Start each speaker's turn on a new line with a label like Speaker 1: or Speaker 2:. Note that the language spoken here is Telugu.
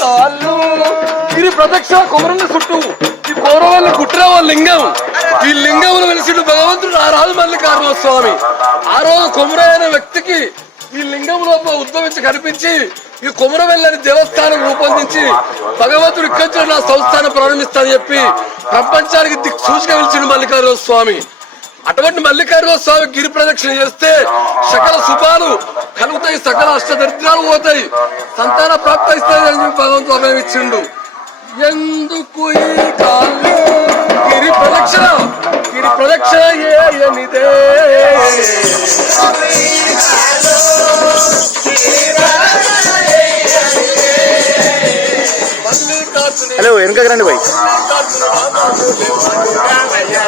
Speaker 1: కాళ్ళు ఇది ప్రదక్షిణ కుమరుని చుట్టూ. ఈ కోరవాళ్ళ కుట్రవ లింగం. ఈ లింగంలో వెలిసిడు భగవంతుడు ఆ రాజు మల్లికార్జున స్వామి ఆ రోజు కుమర అనే వ్యక్తికి ఈ లింగం లోపల ఉద్భవించి కనిపించి ఈ కుమరవెల్లని దేవస్థానం రూపొందించి భగవంతుడు ఇక్కడ నా సంస్థానం ప్రారంభిస్తానని చెప్పి ప్రపంచానికి సూచిక వెలిచిడు మల్లికార్జున స్వామి అటువంటి మల్లికార్జున స్వామి గిరి ప్రదక్షిణ చేస్తే సకల శుభాలు కలుగుతాయి సకల అష్టదరిద్రాలు పోతాయి సంతాన ప్రాప్త ఇస్తాయి భగవంతుడు అభయం ఇచ్చిండు ఎందుకు ఈ కాళ్ళు గిరి ప్రదక్షిణ గిరి ప్రదక్షిణ ఏయనిదే
Speaker 2: హలో వెనకకి రండి
Speaker 1: రామయ్య.